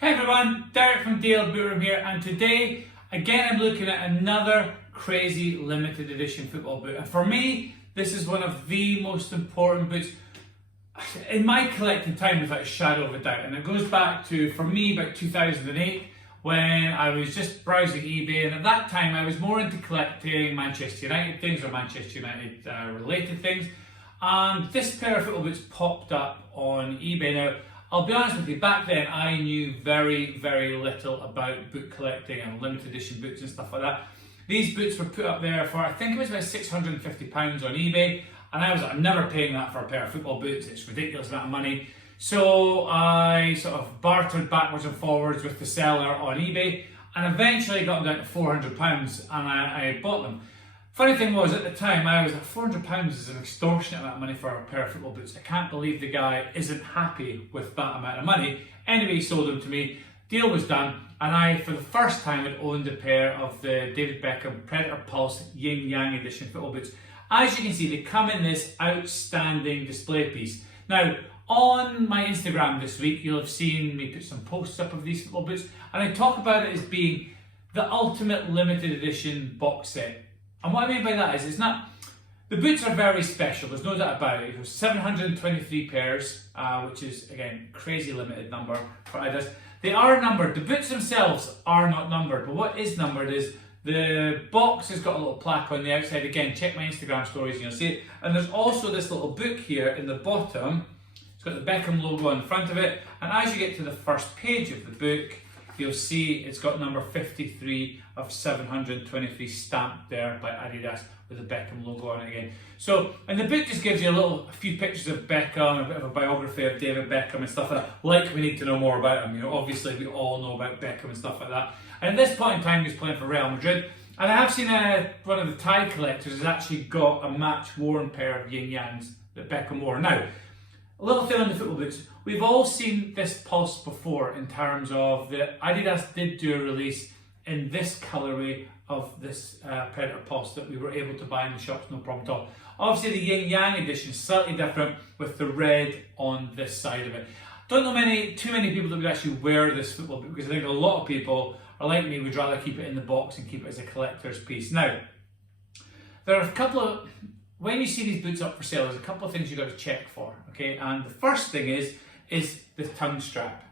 Hey everyone, Derek from DL Bootroom here, and today again I'm looking at another crazy limited edition football boot. And for me, this is one of the most important boots in my collecting time without a shadow of a doubt. And it goes back to, for me, about 2008 when I was just browsing eBay, and at that time I was more into collecting Manchester United things or Manchester United related things. And this pair of football boots popped up on eBay. Now, I'll be honest with you, back then I knew very, very little about boot collecting and limited edition boots and stuff like that. These boots were put up there for, I think it was about £650 on eBay, and I was like, I'm never paying that for a pair of football boots, it's a ridiculous amount of money. So I sort of bartered backwards and forwards with the seller on eBay, and eventually got them down to £400 and I bought them. Funny thing was, at the time, I was like, £400 is an extortionate amount of money for a pair of football boots. I can't believe the guy isn't happy with that amount of money. Anyway, he sold them to me, deal was done, and I, for the first time, had owned a pair of the David Beckham Predator Pulse Ying edition football boots. As you can see, they come in this outstanding display piece. Now, on my Instagram this week, you'll have seen me put some posts up of these football boots, and I talk about it as being the ultimate limited edition box set. And what I mean by that is, it's not, the boots are very special, there's no doubt about it. 723 pairs, which is, again, crazy limited number for Adidas. They are numbered, the boots themselves are not numbered, but what is numbered is the box has got a little plaque on the outside. Again, check my Instagram stories and you'll see it. And there's also this little book here in the bottom. It's got the Beckham logo on the front of it, and as you get to the first page of the book, you'll see it's got number 53 of 723 stamped there by Adidas with the Beckham logo on it again. So, and the book just gives you a few pictures of Beckham, a bit of a biography of David Beckham and stuff like that. Like we need to know more about him. You know, obviously we all know about Beckham and stuff like that. And at this point in time, he's playing for Real Madrid. And I have seen one of the tie collectors has actually got a match-worn pair of Yin Yangs that Beckham wore. Now, a little thing on the football boots. We've all seen this Pulse before in terms of the Adidas did do a release in this colourway of this Predator Pulse that we were able to buy in the shops, no problem at all. Obviously the Yin Yang edition is slightly different with the red on this side of it. Don't know too many people that would actually wear this football boot, because I think a lot of people are like me, would rather keep it in the box and keep it as a collector's piece. Now, there are a couple of, when you see these boots up for sale, there's a couple of things you've got to check for, okay? And the first thing is the tongue strap.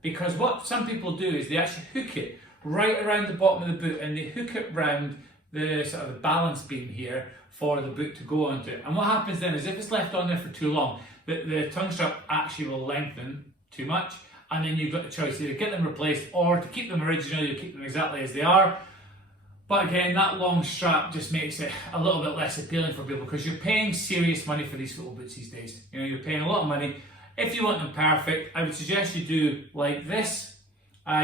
Because what some people do is they actually hook it right around the bottom of the boot, and they hook it round the sort of the balance beam here for the boot to go onto. And what happens then is if it's left on there for too long, the tongue strap actually will lengthen too much, and then you've got the choice, either get them replaced or to keep them original, you keep them exactly as they are. But again, that long strap just makes it a little bit less appealing for people, because you're paying serious money for these football boots these days. You know, you're paying a lot of money. If you want them perfect, I would suggest you do like this.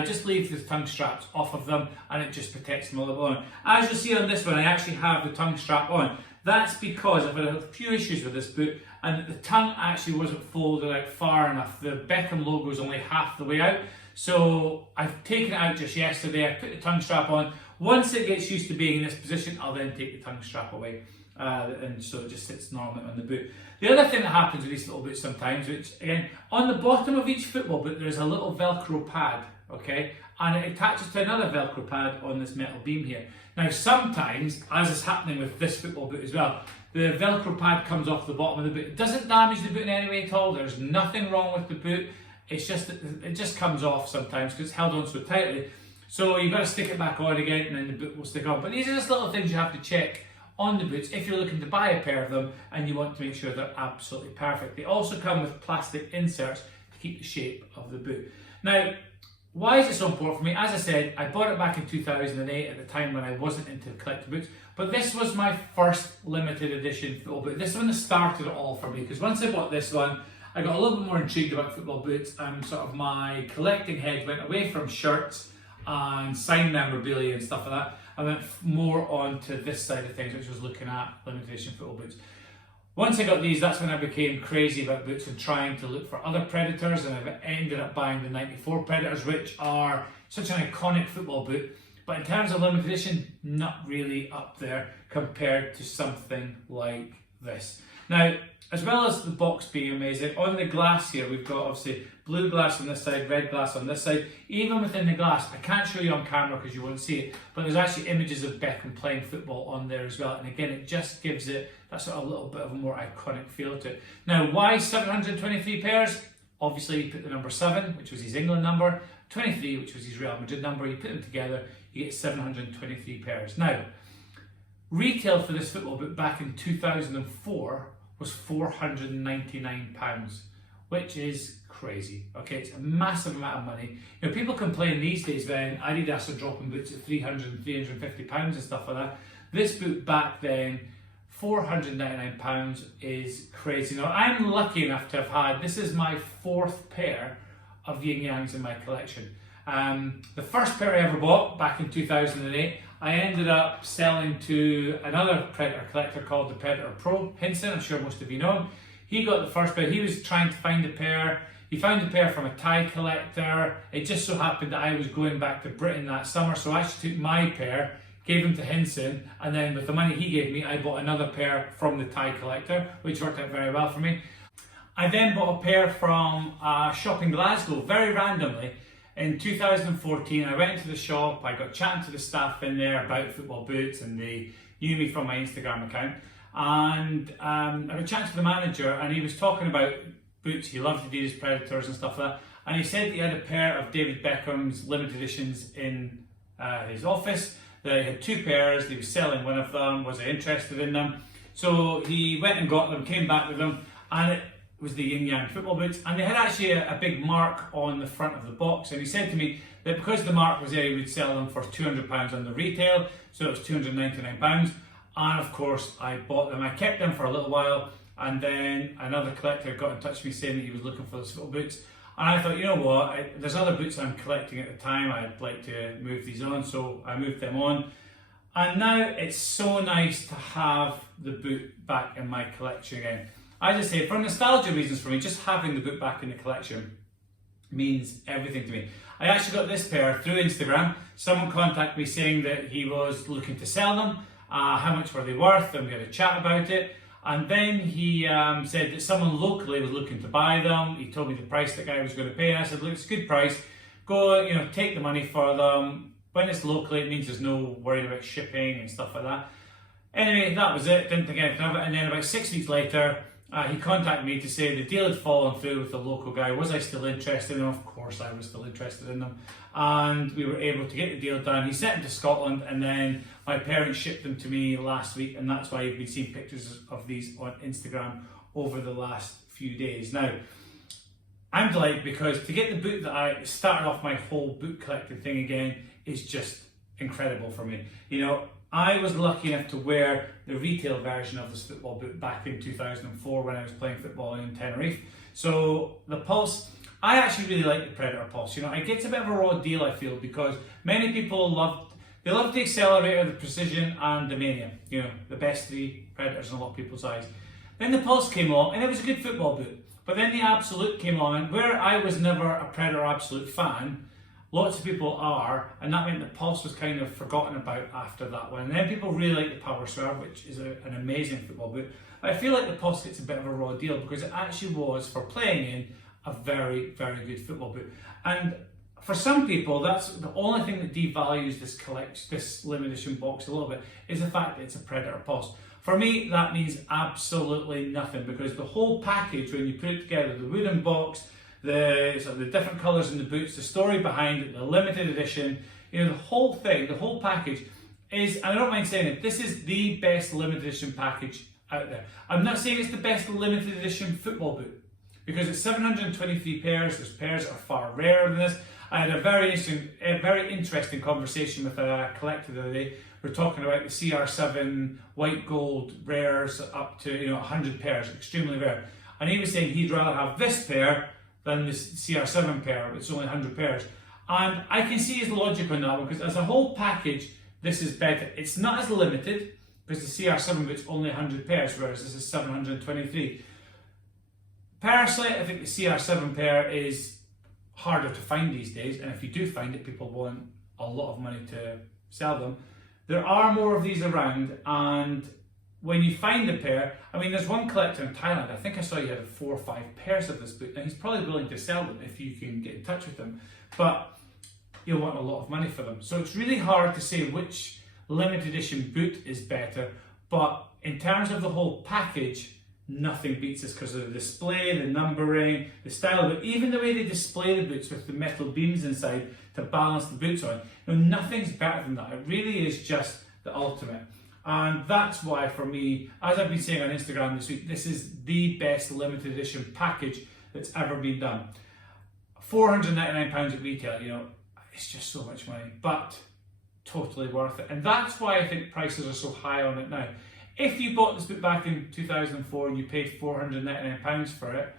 Just leave the tongue straps off of them, and it just protects them a little bit on. As you'll see on this one, I actually have the tongue strap on. That's because I've had a few issues with this boot, and the tongue actually wasn't folded out far enough. The Beckham logo is only half the way out. So I've taken it out just yesterday, I put the tongue strap on. Once it gets used to being in this position, I'll then take the tongue strap away. And so it just sits normally on the boot. The other thing that happens with these little boots sometimes, which again, on the bottom of each football boot, there's a little Velcro pad, okay? And it attaches to another Velcro pad on this metal beam here. Now sometimes, as is happening with this football boot as well, the Velcro pad comes off the bottom of the boot. It doesn't damage the boot in any way at all. There's nothing wrong with the boot. It's just, it just comes off sometimes because it's held on so tightly. So you've got to stick it back on again, and then the boot will stick on. But these are just little things you have to check on the boots if you're looking to buy a pair of them and you want to make sure they're absolutely perfect. They also come with plastic inserts to keep the shape of the boot. Now, why is it so important for me? As I said, I bought it back in 2008 at the time when I wasn't into collecting boots, but this was my first limited edition football boot. This one that started it all for me, because once I bought this one, I got a little bit more intrigued about football boots, and sort of my collecting head went away from shirts and signed memorabilia and stuff like that. I went more on to this side of things, which was looking at limited edition football boots. Once I got these, that's when I became crazy about boots and trying to look for other Predators, and I've ended up buying the 94 Predators, which are such an iconic football boot, but in terms of limited edition, not really up there compared to something like this. Now, as well as the box being amazing, on the glass here we've got obviously blue glass on this side, red glass on this side. Even within the glass, I can't show you on camera because you won't see it, but there's actually images of Beckham playing football on there as well. And again, it just gives it that sort of little bit of a more iconic feel to it. Now, why 723 pairs? Obviously, you put the number 7, which was his England number, 23, which was his Real Madrid number. You put them together, you get 723 pairs. Now, retail for this football boot back in 2004 was £499, which is crazy. Okay, it's a massive amount of money. You know, people complain these days when Adidas are dropping boots at £300 and £350 and stuff like that. This boot back then, £499 is crazy. Now, I'm lucky enough to have had, this is my 4th pair of Ying Yangs in my collection. The first pair I ever bought back in 2008, I ended up selling to another Predator collector called the Predator Pro, Hinson. I'm sure most of you know him. He got the first pair. He was trying to find a pair. He found a pair from a Thai collector. It just so happened that I was going back to Britain that summer, so I actually took my pair, gave them to Hinson, and then with the money he gave me, I bought another pair from the Thai collector, which worked out very well for me. I then bought a pair from a shop in Glasgow, very randomly. In 2014, I went into the shop, I got chatting to the staff in there about football boots, and they knew me from my Instagram account. And I got chatting to the manager, and he was talking about boots. He loved Adidas Predators and stuff like that. And he said he had a pair of David Beckham's limited editions in his office. That he had 2 pairs, he was selling one of them, was interested in them. So he went and got them, came back with them, and it was the Ying Yang football boots, and they had actually a big mark on the front of the box, and he said to me that because the mark was there, he would sell them for £200 on the retail, so it was £299, and of course I bought them. I kept them for a little while, and then another collector got in touch with me saying that he was looking for those football boots, and I thought, you know what, there's other boots I'm collecting at the time, I'd like to move these on, so I moved them on. And now it's so nice to have the boot back in my collection again. As I say, for nostalgia reasons for me, just having the boot back in the collection means everything to me. I actually got this pair through Instagram. Someone contacted me saying that he was looking to sell them, how much were they worth, and we had a chat about it. And then he said that someone locally was looking to buy them. He told me the price that guy was going to pay, and I said, look, it's a good price. Go, take the money for them. When it's locally, it means there's no worry about shipping and stuff like that. Anyway, that was it. Didn't think anything of it. And then about 6 weeks later, he contacted me to say the deal had fallen through with the local guy. Was I still interested in them? Of course I was still interested in them. And we were able to get the deal done. He sent them to Scotland, and then my parents shipped them to me last week, and that's why you've been seeing pictures of these on Instagram over the last few days. Now, I'm delighted because to get the boot that I started off my whole boot collecting thing again is just incredible for me. I was lucky enough to wear the retail version of this football boot back in 2004 when I was playing football in Tenerife. So the Pulse, I actually really like the Predator Pulse. It gets a bit of a raw deal, I feel, because many people love the accelerator, the precision, and the mania. The best 3 Predators in a lot of people's eyes. Then the Pulse came along, and it was a good football boot. But then the Absolute came along, and where I was never a Predator Absolute fan, lots of people are, and that meant the Pulse was kind of forgotten about after that one. And then people really like the Power Swerve, which is an amazing football boot. But I feel like the Pulse gets a bit of a raw deal because it actually was, for playing in, a very, very good football boot. And for some people, that's the only thing that devalues this limited edition box a little bit, is the fact that it's a Predator Pulse. For me, that means absolutely nothing, because the whole package, when you put it together, the wooden box, the different colours in the boots, the story behind it, the limited edition, the whole thing, the whole package is, and I don't mind saying it, this is the best limited edition package out there. I'm not saying it's the best limited edition football boot, because it's 723 pairs, there's pairs that are far rarer than this. I had a very interesting conversation with a collector the other day. We're talking about the CR7 white gold rares up to 100 pairs, extremely rare. And he was saying he'd rather have this pair than the CR7 pair, it's only 100 pairs. And I can see his logic on that one, because as a whole package, this is better. It's not as limited, because the CR7 boot's only 100 pairs, whereas this is 723. Personally, I think the CR7 pair is harder to find these days, and if you do find it, people want a lot of money to sell them. There are more of these around, and when you find the pair, I mean, there's one collector in Thailand, I think I saw you had 4 or 5 pairs of this boot, and he's probably willing to sell them if you can get in touch with him, but you'll want a lot of money for them. So it's really hard to say which limited edition boot is better, but in terms of the whole package, nothing beats this because of the display, the numbering, the style, but even the way they display the boots with the metal beams inside to balance the boots on, nothing's better than that. It really is just the ultimate. And that's why, for me, as I've been saying on Instagram this week, this is the best limited edition package that's ever been done. £499 at retail, it's just so much money, but totally worth it. And that's why I think prices are so high on it now. If you bought this boot back in 2004 and you paid £499 for it,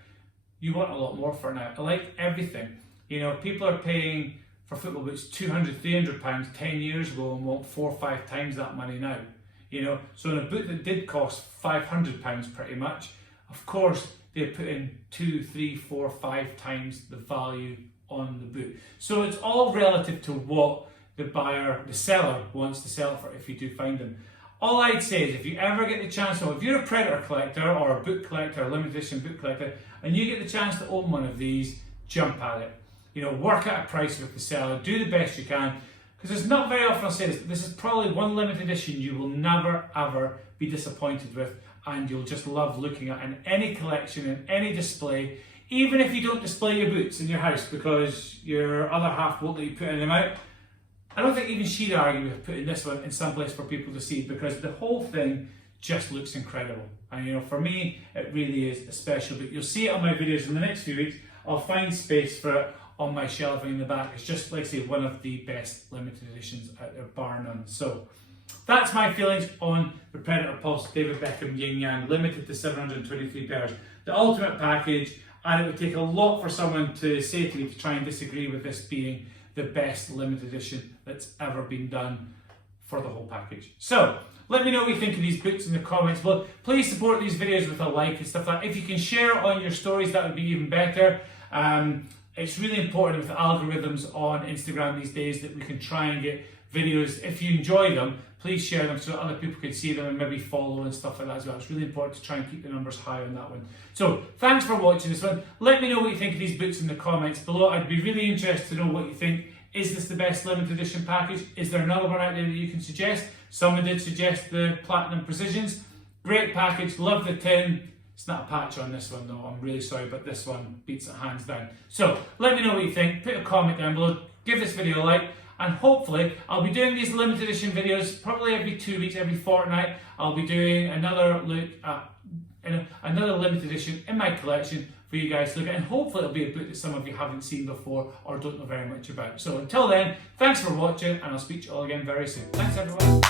you want a lot more for it now. Like everything, people are paying for football boots £200, £300 10 years ago and want 4 or 5 times that money now. So in a boot that did cost £500 pretty much, of course they put in 2, 3, 4, 5 times the value on the boot. So it's all relative to what the seller wants to sell for if you do find them. All I'd say is if you ever get the chance, or if you're a Predator collector or a boot collector, a limited edition boot collector, and you get the chance to own one of these, jump at it. Work out a price with the seller, do the best you can, because it's not very often I'll say this is probably one limited edition you will never ever be disappointed with, and you'll just love looking at in any collection, in any display, even if you don't display your boots in your house because your other half won't let you put them out. I don't think even she'd argue with putting this one in some place for people to see, because the whole thing just looks incredible. And for me, it really is a special boot. You'll see it on my videos in the next few weeks. I'll find space for it on my shelving in the back. It's just, like I say, one of the best limited editions out there, bar none. So that's my feelings on the Predator Pulse David Beckham Ying Yang, limited to 723 pairs. The ultimate package, and it would take a lot for someone to say to me to try and disagree with this being the best limited edition that's ever been done for the whole package. So let me know what you think of these boots in the comments below. Please support these videos with a like and stuff like that. If you can share on your stories, that would be even better. It's really important with the algorithms on Instagram these days that we can try and get videos. If you enjoy them, please share them so other people can see them and maybe follow and stuff like that as well. It's really important to try and keep the numbers high on that one. So thanks for watching this one. Let me know what you think of these boots in the comments below. I'd be really interested to know what you think. Is this the best limited edition package? Is there another one out there that you can suggest? Someone did suggest the Platinum Precisions. Great package, love the tin. It's not a patch on this one though, I'm really sorry, but this one beats it hands down. So let me know what you think, put a comment down below, give this video a like, and hopefully I'll be doing these limited edition videos probably every 2 weeks, every fortnight. I'll be doing another look at another limited edition in my collection for you guys to look at, and hopefully it'll be a book that some of you haven't seen before or don't know very much about. So until then, thanks for watching, and I'll speak to you all again very soon. Thanks everyone.